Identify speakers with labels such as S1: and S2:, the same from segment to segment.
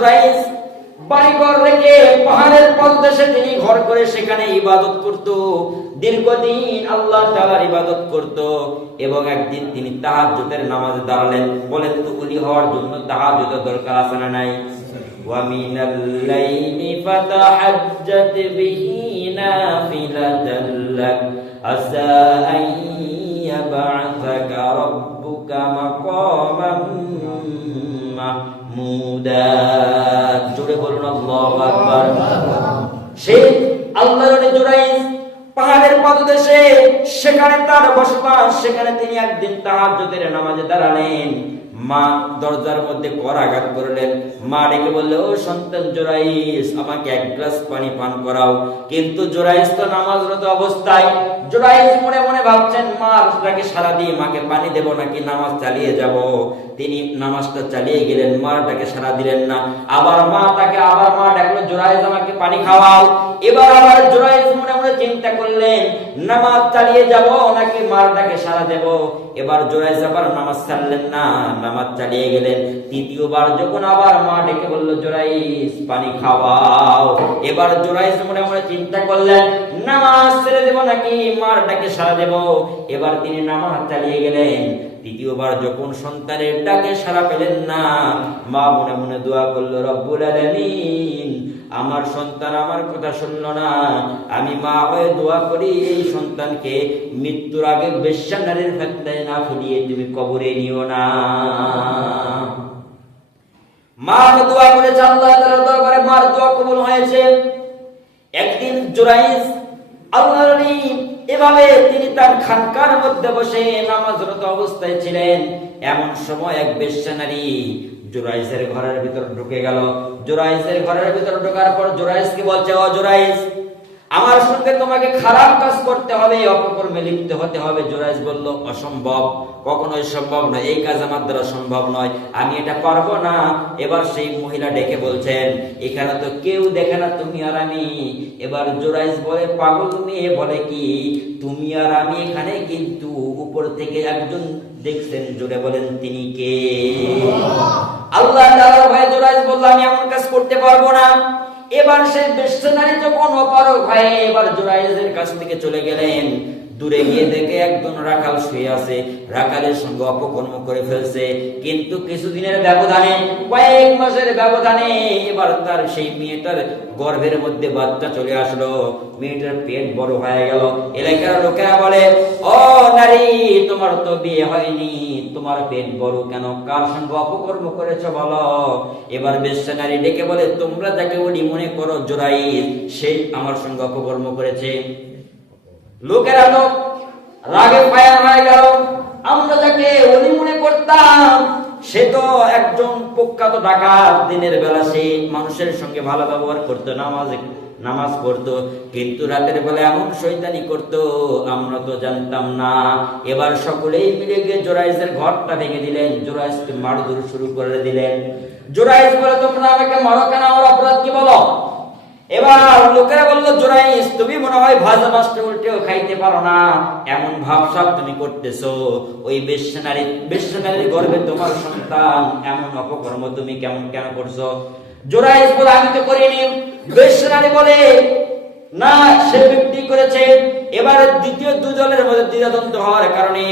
S1: জুরাইজ বাড়িঘর রেখে পাহাড়ের পদদেশে তিনি ঘর করে সেখানে ইবাদত করত দীর্ঘদিন আল্লাহ তাআলার ইবাদত করত এবং একদিন তিনি তাহাজ্জুদের নামাজে দাঁড়ালেন বলেন তো উলি হওয়ার জন্য তাহাজ্জুদের দরকার আছে না নাই ومن الليل فتحجت به نافلة لك عسى أن يبعثك ربك مقاما محمودا জোরে জুরাইজ পাহাড়ের সেখানে তার বসবাস সেখানে তিনি একদিন তাহাজ্জুদের নামাজে দাঁড়ালেন। মা দরজার মধ্যে করাঘাত করলেন। মা ডেকে বললে, ও সন্তান জোরাইস, আমাকে এক গ্লাস পানি পান করাও। কিন্তু জোরাইস তো নামাজরত অবস্থায়। জোরাইস মনে মনে ভাবছেন, মা তাকে সারা দিয়ে মাকে পানি দেব নাকি নামাজ চালিয়ে যাব? তিনি নামাজটা চালিয়ে গেলেন মাটাকে সারা দিলেন না। আবার মা তাকে, আবার মা ডাকলো, জোরাইস, আমাকে পানি খাওয়াও। এবার আবার জোরাইস মনে মনে চিন্তা করলেন নামাজ চালিয়ে যাব নাকি মারটাকে সারা দেব? এবার জোরাইস আবার নামাজ ছাড়লেন না, নামাজ চালিয়ে গেলেন। তৃতীয়বার যখন আবার মা ডেকে বলল জোরাইস পানি খাওয়াও। এবার জোরাইস মনে মনে চিন্তা করলেন, নামাজ ছেড়ে দেব নাকি মারটাকে সারা দেব? এবার তিনি নামাজ চালিয়ে গেলেন। তৃতীয়বার যখন সন্তানের ডাকে সারা পেলেন না, মা মনে মনে দোয়া করল, রব্বুল আলামিন আমার সন্তান আমার কথা শুনল না। আমি মা হয়ে দোয়া করি, এই সন্তানকে মৃত্যুর আগে বেশ্যা নারীর ফেতনায় না ফুলিয়ে তুমি কবরে নিও না। দোয়া আল্লাহ দরবারে মার দোয়া কবুল হয়েছে। একদিন জুরাইজ আল্লাহর এভাবে তিনি তার খানকার মধ্যে বসে নামাজরত অবস্থায় ছিলেন। এমন সময় এক বেশ্যা নারী জুরাইসের ঘরের ভিতর ঢুকে গেল। জোরাইসের ঘরের ভিতর ঢোকার পর জোরাইসকে বলছে ও জুরাইস আমার সঙ্গে তোমাকে খারাপ কাজ করতে হবে অপকর্মে লিপ্ত হতে হবে। জোরাইজ বলল, অসম্ভব। কখনোই সম্ভব নয়। এই কাজ আমার দ্বারা সম্ভব নয়। আমি এটা পারব না। এবার সেই মহিলা ডেকে বলছেন, এখানে তো কেউ দেখে না তুমি আর আমি। এবার জোরাইজ বলে, পাগল মেয়ে বলে কি? তুমি আর আমি এখানে কিন্তু উপর থেকে একজন দেখছেন। জোরে বলেন, তিনি কে? আল্লাহ ভয়ে জোরাইজ বলল, আমি এমন কাজ করতে পারব না। এবার সেই বেশ্যনারী যখন অপারক হয়ে এবার জোরাইজের কাছ থেকে চলে গেলেন, দূরে গিয়ে দেখে একজন রাখাল শুয়ে আছে। রাখালের সঙ্গে অপকর্ম করে ফেলছে। কিন্তু কিছুদিনের ব্যবধানে, কয়েক মাসের ব্যবধানে এবার তার সেই মেয়েটার গর্ভের মধ্যে বাচ্চা চলে আসলো। মেয়েটার পেট বড় হয়ে গেল। এলাকার লোকেরা বলে তোমার তো বিয়ে হয়নি। তোমার পেট বড় কেন? কার সঙ্গে অপকর্ম করেছ বলো? এবার বেশ্যা ডেকে বলে, তোমরা যাকে উনি মনে করো জোরাই সে আমার সঙ্গে অপকর্ম করেছে। লোকেরা তো রাগে ফায়ার হয়ে গেল। আমরা যাকে অলি মনে করতাম, সে তো একজন প্রখ্যাত ডাকাত। দিনের বেলা সে মানুষের সঙ্গে ভালো ব্যবহার করতো, নামাজ নামাজ পড়তো, কিন্তু রাতের বেলা এমন শৈতানি করতো, আমরা তো জানতাম না। এবার সকলেই মিলে গিয়ে জোরাইজের ঘরটা ভেঙে দিলেন, জোরাইজকে মারধর শুরু করে দিলেন। জোরাইজ বলে, তোমরা আমাকে মারো কেন? আমার অপরাধ কি বলো? এবার লোকেরা বলল জোরাইস তুমি মনে হয় ভাজা মাছটা উল্টেও খাইতে পারো না। এমন ভাবসাব তুমি করতেছো। ওই বেশ্যনারী, বেশ্যনারীর গর্ভে তোমার সন্তান, এমন অপকর্ম তুমি কেমন কেন করছ? জোরাইস বলে, আমি তো করিনি। বেশ্যনারী বলে, না, সে ব্যক্তি করেছে। এবার দ্বিতীয় দলের মধ্যে দ্বিধাদ্বন্দ্ব হওয়ার কারণে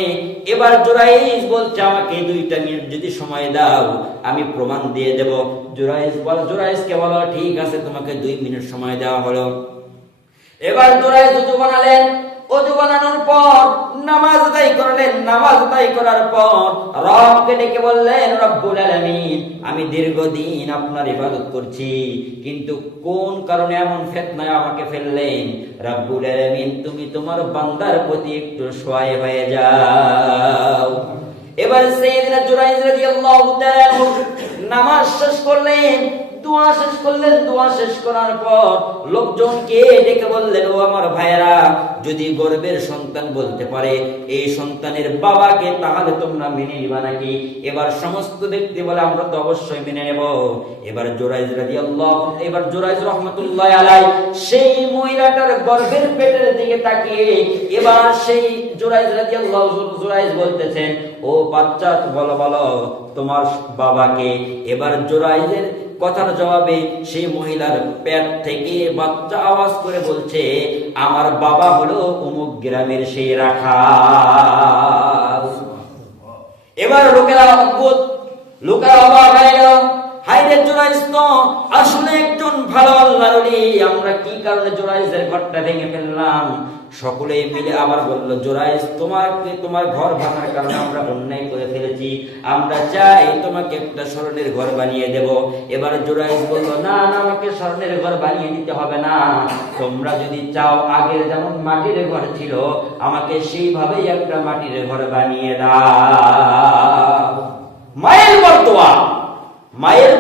S1: এবার জোরাইস বলছে, আমাকে দুইটা মিনিট যদি সময় দাও, আমি প্রমাণ দিয়ে দেব। জোরাইস বল জোরাইসকে বলো, ঠিক আছে, তোমাকে দুই মিনিট সময় দেওয়া হলো। এবার জোরাইস উজু বানালেন। অজু বানানোর পর নামাজ আদায় করলেন। নামাজ আদায় করার পর রবকে ডেকে বললেন, রব্বুল আলামিন, আমি দীর্ঘদিন আপনার ইবাদত করছি, কিন্তু কোন কারণে এমন ফেতনায় আমাকে ফেললেন? রব্বুল আলামিন, তুমি তোমার বান্দার প্রতি একটু সহায় হয়ে যাও। এবার সাইয়েদনা জুরাইজ রাদিয়াল্লাহু তাআলা নামাজ শেষ করলেন, দোয়া শেষ করলেন, দোয়া শেষ করার পর লোকজনকে ডেকে বললেন, ও আমার ভাইয়েরা, যদি গর্বের সন্তান বলতে পারে, এই সন্তানের বাবাকে তাহলে তোমরা মেনে নিবা নাকি? এবার সমস্ত ব্যক্তি বলে, আমরা তো অবশ্যই মেনে নেব। এবার জোরাইজ রাদিয়াল্লাহ, এবার জোরাইজ রহমাতুল্লাহ আলাই সেই মহিলাটার গর্ভের পেটের দিকে তাকিয়ে এবার সেই জোরাইজ রাদিয়াল্লাহ জোরাইজ বলতেছেন, ও বাচ্চা, বলো বলো তোমার বাবাকে। এবার জোরাইজের কথার জবাবে সেই মহিলার পেট থেকে বাচ্চা আওয়াজ করে বলছে, আমার বাবা হলো অমুক গ্রামের সেই রাখা এবার লোকেরা অদ্ভুত। লোকেরা অবাক। গেল জোরাইজ আসলে একজন ভালো আল্লাহর আমরা কি কারণে ঘরটা ভেঙে ফেললাম? সকলেই মিলে আবার বলল তোমাকে তোমার ঘর ভাঙার কারণে আমরা অন্যায় করে ফেলেছি। আমরা চাই তোমাকে একটা ঘর বানিয়ে দেব। এবার বলল, না না, আমাকে ঘর বানিয়ে দিতে হবে না। তোমরা যদি চাও, আগের যেমন মাটির ঘর ছিল, আমাকে সেইভাবেই একটা মাটির ঘর বানিয়ে দাও। মায়ের বর্তমান মায়ের